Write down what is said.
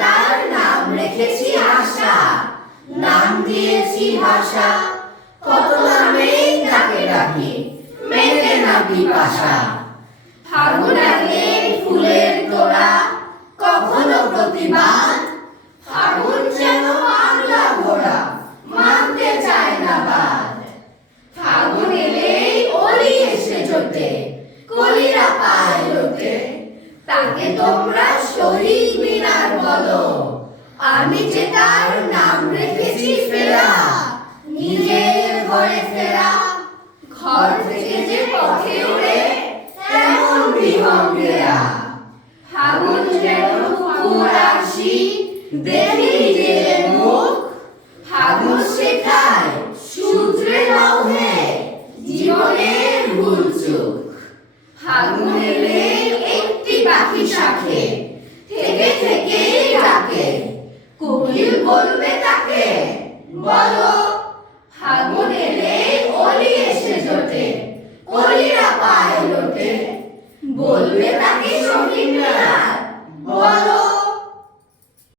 তার নাম রেখেছি আশা। নাম দিয়েছি ভাষা। কত নামেই তাকে ডাকে মেনে না পিপাসা ফাগুন আগে ফুলের তোড়া, কখনো প্রতিবাদ। ফাগুন যেন ঘোড়া, মানতে চায় না বাদ। ফাগুন এলেই অলি এসে জোটে, কলিরা পায় লোটে তাকে তোমরা শরীর মিনার আমি যে তার নাম রেখেছি ফেরা, নিজের ঘরে ফেরা। ঘর থেকে যে পথে উড়ে, তেমন বিহঙ্গেরা। ফাগুন যেন ফুল দেখি নিজের মুখ। ফাগুন শেখায় সূত্রে হে জীবনের ভুল ফাগুন এলে একটি পাখি শাখে থেকে থেকে ডাকে কোকিল বলবে তাকে বলো ফাগুন এলে অলি এসে জোটে কলিরা পায় লোটে। বলবে তাকে মিনার